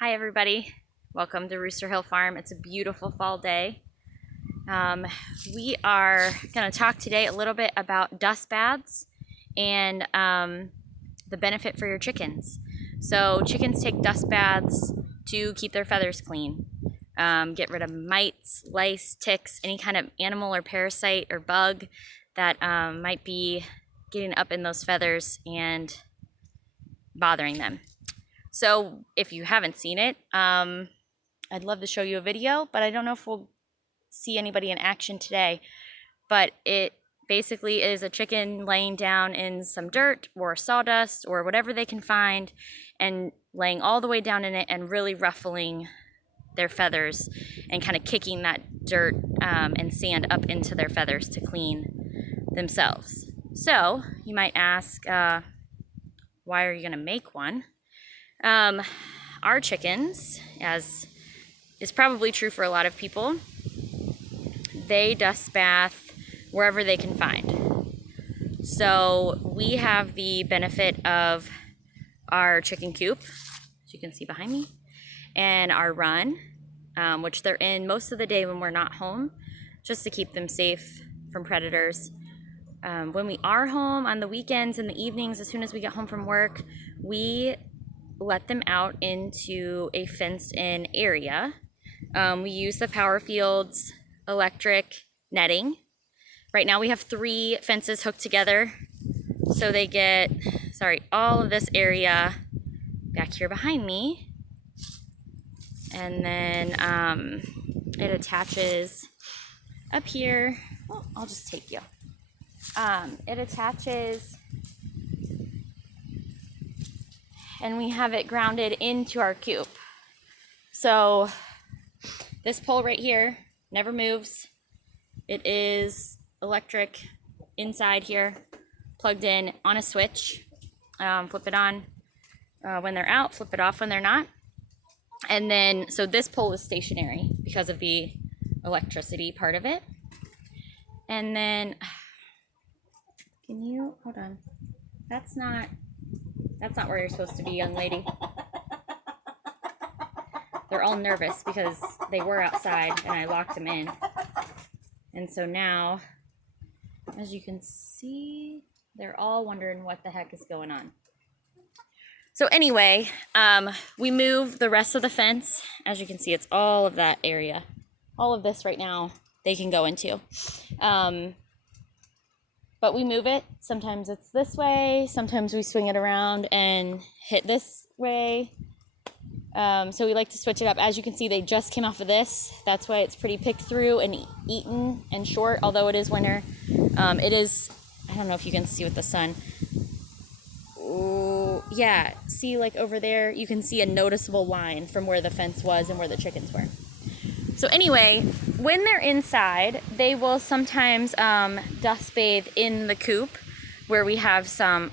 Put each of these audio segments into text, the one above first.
Hi everybody, welcome to Rooster Hill Farm. It's a beautiful fall day. We are going to talk today a little bit about dust baths and the benefit for your chickens. So chickens take dust baths to keep their feathers clean, get rid of mites, lice, ticks, any kind of animal or parasite or bug that might be getting up in those feathers and bothering them. So if you haven't seen it, I'd love to show you a video, but I don't know if we'll see anybody in action today. But it basically is a chicken laying down in some dirt or sawdust or whatever they can find and laying all the way down in it and really ruffling their feathers and kind of kicking that dirt and sand up into their feathers to clean themselves. So you might ask, why are you going to make one? Our chickens, as is probably true for a lot of people, they dust bath wherever they can find. So we have the benefit of our chicken coop, as you can see behind me, and our run, which they're in most of the day when we're not home, just to keep them safe from predators. When we are home on the weekends and the evenings, as soon as we get home from work, we let them out into a fenced-in area. We use the Power Fields electric netting. Right now we have 3 fences hooked together, so they get, all of this area back here behind me, and then it attaches up here. Well, I'll just take you. It attaches, and we have it grounded into our coop. So this pole right here never moves. It is electric inside here, plugged in on a switch. Flip it on when they're out, flip it off when they're not. And then, so this pole is stationary because of the electricity part of it. And then, can you, hold on. That's not where you're supposed to be, young lady. They're all nervous because they were outside and I locked them in. And so now, as you can see, they're all wondering what the heck is going on. So anyway, we move the rest of the fence. As you can see, it's all of that area. All of this right now they can go into. But we move it. Sometimes it's this way. Sometimes we swing it around and hit this way. So we like to switch it up. As you can see, they just came off of this. That's why it's pretty picked through and eaten and short, although it is winter. It is, I don't know if you can see with the sun. Oh, yeah. See, like over there, you can see a noticeable line from where the fence was and where the chickens were. So anyway, when they're inside, they will sometimes dust bathe in the coop where we have some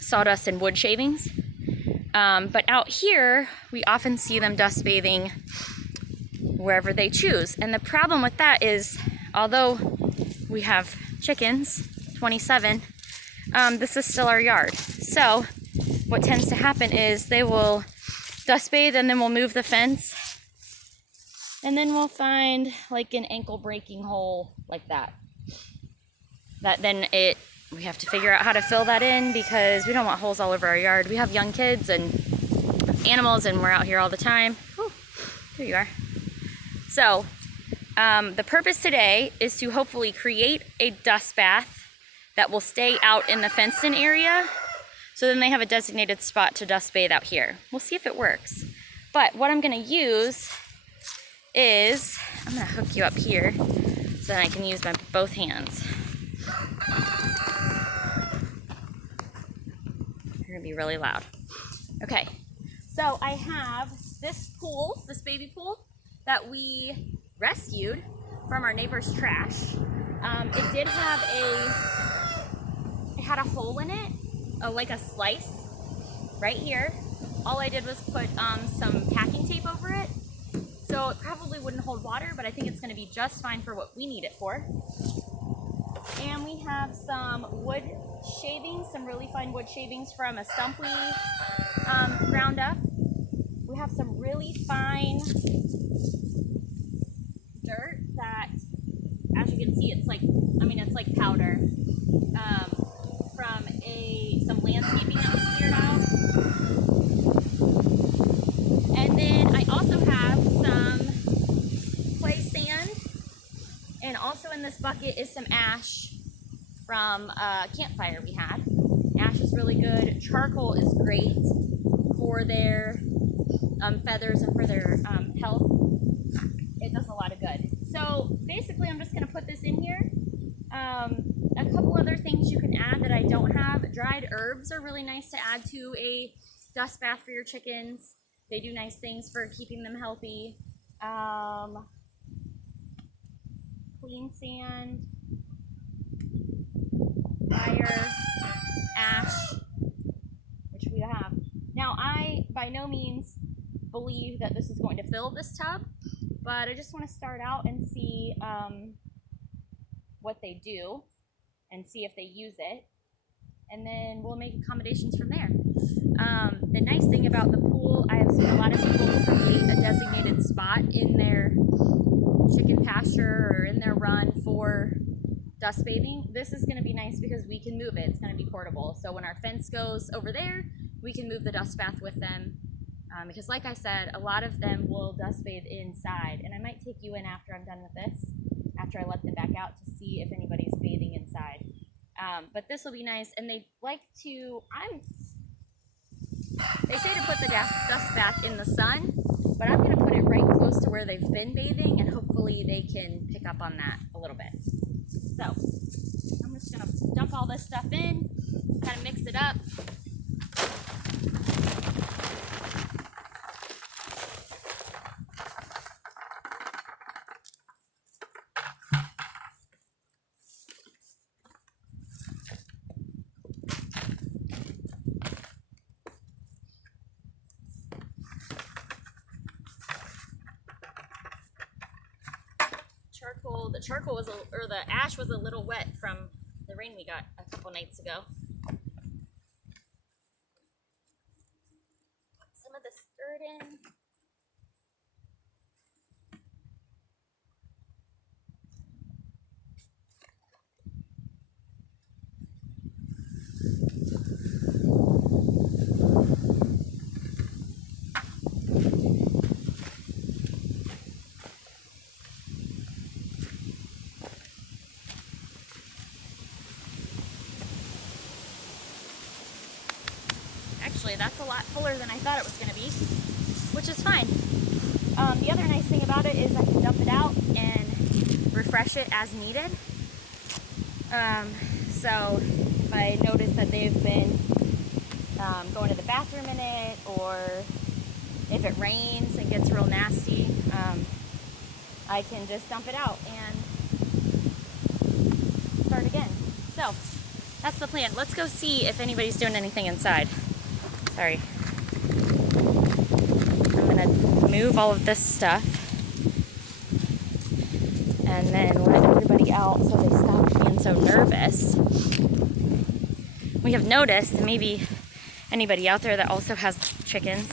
sawdust and wood shavings. But out here, we often see them dust bathing wherever they choose. And the problem with that is, although we have chickens, 27, this is still our yard. So what tends to happen is they will dust bathe and then we'll move the fence. And then we'll find like an ankle breaking hole like that. We have to figure out how to fill that in because we don't want holes all over our yard. We have young kids and animals and we're out here all the time. Whew, there you are. So the purpose today is to hopefully create a dust bath that will stay out in the fenced-in area. So then they have a designated spot to dust bathe out here. We'll see if it works. But what I'm gonna use is, I'm gonna hook you up here so that I can use both hands. You're gonna be really loud. Okay, so I have this pool, this baby pool, that we rescued from our neighbor's trash. It had a hole in it, like a slice, right here. All I did was put some packing tape over it. So it probably wouldn't hold water, but I think it's gonna be just fine for what we need it for. And we have some wood shavings, some really fine wood shavings from a stump we ground up. We have some really fine dirt that, as you can see, it's like, it's like powder, from some landscaping that we cleared out. And then I also have some clay sand, and also in this bucket is some ash from a campfire we had. Ash is really good. Charcoal is great for their feathers and for their health. It does a lot of good. So basically I'm just going to put this in here. A couple other things you can add that I don't have. Dried herbs are really nice to add to a dust bath for your chickens. They do nice things for keeping them healthy. Clean sand, fire, ash, which we have. Now, I by no means believe that this is going to fill this tub, but I just want to start out and see what they do and see if they use it, and then we'll make accommodations from there. The nice thing about the pool, I have seen a lot of people create a designated spot in their chicken pasture or in their run for dust bathing. This is going to be nice because we can move it. It's going to be portable. So when our fence goes over there, we can move the dust bath with them. Because like I said, a lot of them will dust bathe inside. And I might take you in after I'm done with this, after I let them back out, to see if anybody's bathing inside. But this will be nice. And they like to, they say to put the dust bath in the sun, but I'm going to put it right close to where they've been bathing, and hopefully they can pick up on that a little bit. So I'm just going to dump all this stuff in, kind of mix it up. The ash was a little wet from the rain we got a couple nights ago. Put some of this dirt in. Actually, that's a lot fuller than I thought it was going to be, which is fine. The other nice thing about it is I can dump it out and refresh it as needed. So if I notice that they've been going to the bathroom in it, or if it rains and gets real nasty, I can just dump it out and start again. So that's the plan. Let's go see if anybody's doing anything inside. Sorry. I'm gonna move all of this stuff and then let everybody out so they stop being so nervous. We have noticed, and maybe anybody out there that also has chickens,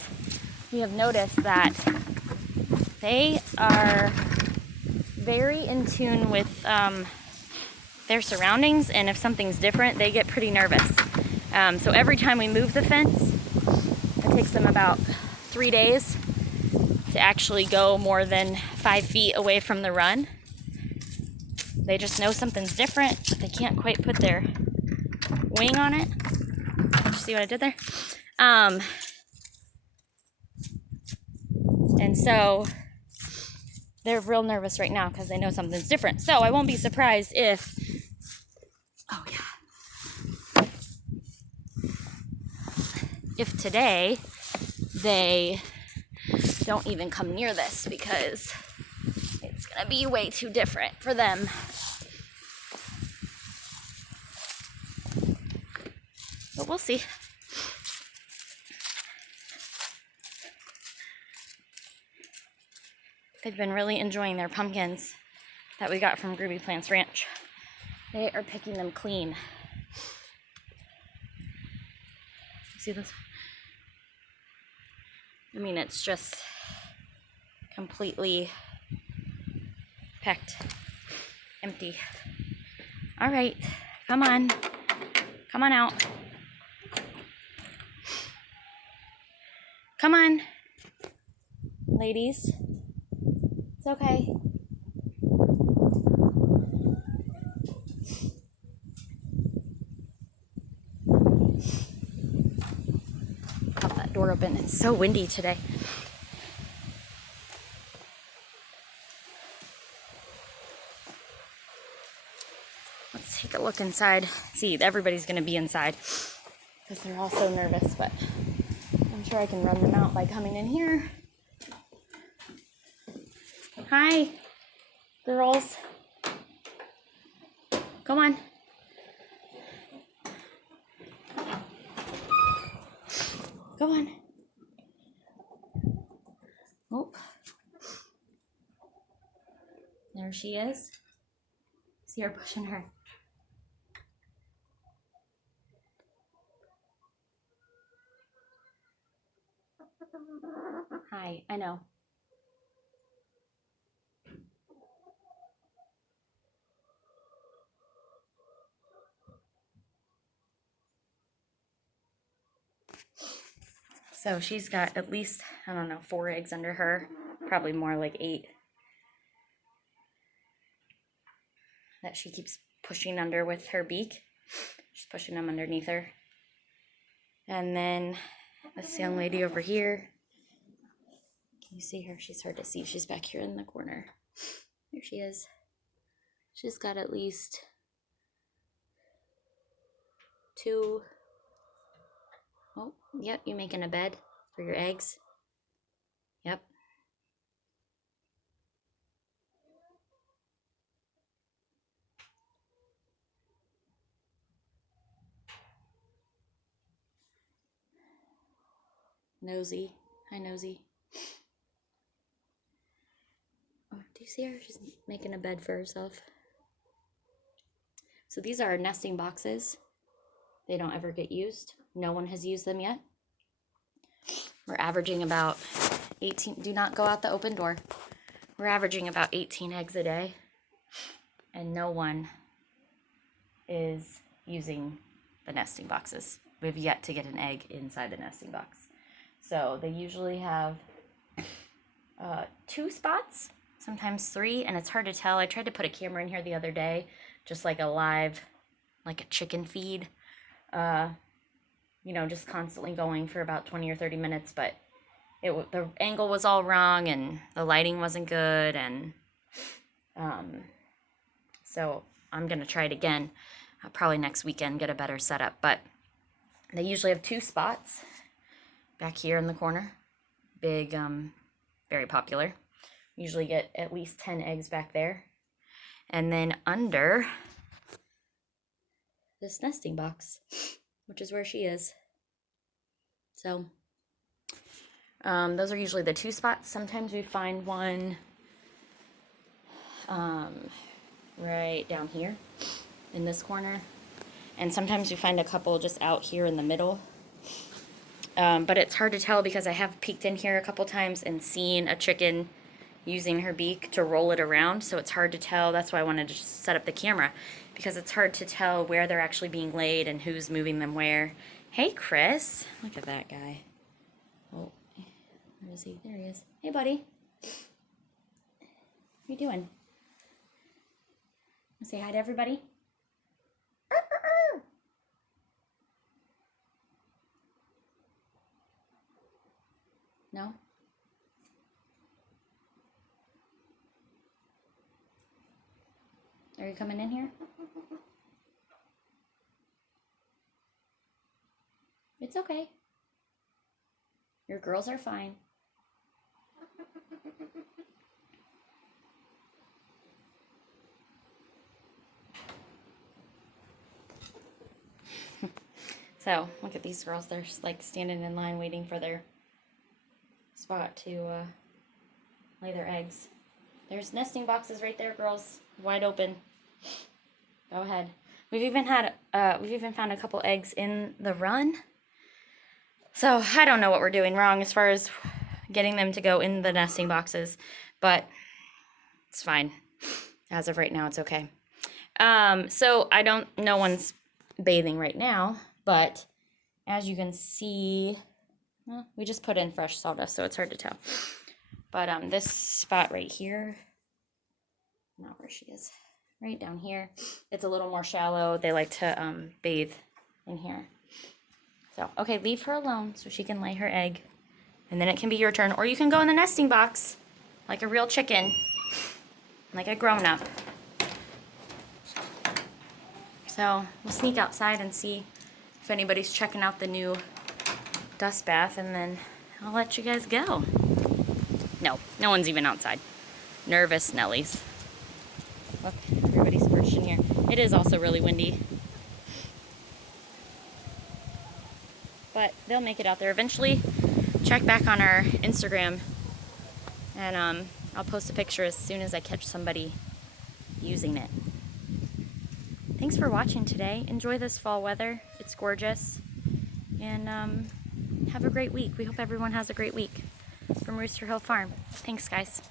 we have noticed that they are very in tune with their surroundings, and if something's different, they get pretty nervous. So every time we move the fence, it takes them about 3 days to actually go more than 5 feet away from the run. They just know something's different, but they can't quite put their wing on it. Did you see what I did there? And so they're real nervous right now because they know something's different. So I won't be surprised if, if today they don't even come near this because it's gonna be way too different for them. But we'll see. They've been really enjoying their pumpkins that we got from Groovy Plants Ranch. They are picking them clean. See this? I mean, it's just completely packed, empty. All right, come on. Come on out. Come on, ladies. It's okay. Pop that door open. It's so windy today. Let's take a look inside. See, everybody's gonna be inside because they're all so nervous, but I'm sure I can run them out by coming in here. Hi, girls. Come on. Go on. Oh. There she is. See her pushing her. Hi, I know. So she's got at least, I don't know, 4 eggs under her. Probably more, like 8. That she keeps pushing under with her beak. She's pushing them underneath her. And then this young lady over here. Can you see her? She's hard to see. She's back here in the corner. There she is. She's got at least 2. Oh, yep, you making a bed for your eggs? Yep. Nosy. Hi, Nosy. Oh, do you see her? She's making a bed for herself. So these are nesting boxes. They don't ever get used. No one has used them yet. We're averaging about 18. Do not go out the open door. We're averaging about 18 eggs a day. And no one is using the nesting boxes. We've yet to get an egg inside the nesting box. So they usually have 2 spots, sometimes 3, and it's hard to tell. I tried to put a camera in here the other day, just like a live, like a chicken feed, you know, just constantly going for about 20 or 30 minutes, but the angle was all wrong and the lighting wasn't good, and so I'm gonna try it again, probably next weekend, get a better setup. But they usually have 2 spots back here in the corner. Big, very popular. Usually get at least 10 eggs back there. And then under this nesting box, which is where she is. So those are usually the 2 spots. Sometimes we find one right down here in this corner. And sometimes we find a couple just out here in the middle. But it's hard to tell because I have peeked in here a couple times and seen a chicken using her beak to roll it around, so it's hard to tell. That's why I wanted to just set up the camera, because it's hard to tell where they're actually being laid and who's moving them where. Hey, Chris. Look at that guy. Oh, where is he? There he is. Hey, buddy. What are you doing? Say hi to everybody. No? Are you coming in here? It's okay. Your girls are fine. So, look at these girls. They're just like standing in line waiting for their spot to lay their eggs. There's nesting boxes right there, girls. Wide open. Go ahead. We've even found a couple eggs in the run. So I don't know what we're doing wrong as far as getting them to go in the nesting boxes, but it's fine. As of right now, it's okay. So no one's bathing right now, but as you can see, well, we just put in fresh sawdust, so it's hard to tell. But this spot right here, not where she is, right down here, it's a little more shallow. They like to bathe in here. So, okay, leave her alone so she can lay her egg, and then it can be your turn, or you can go in the nesting box like a real chicken, like a grown-up. So we'll sneak outside and see if anybody's checking out the new dust bath, and then I'll let you guys go. No one's even outside. Nervous Nellies. Look, everybody's perched in here. It is also really windy. But they'll make it out there eventually. Check back on our Instagram, and I'll post a picture as soon as I catch somebody using it. Thanks for watching today. Enjoy this fall weather. It's gorgeous. And have a great week. We hope everyone has a great week from Rooster Hill Farm. Thanks, guys.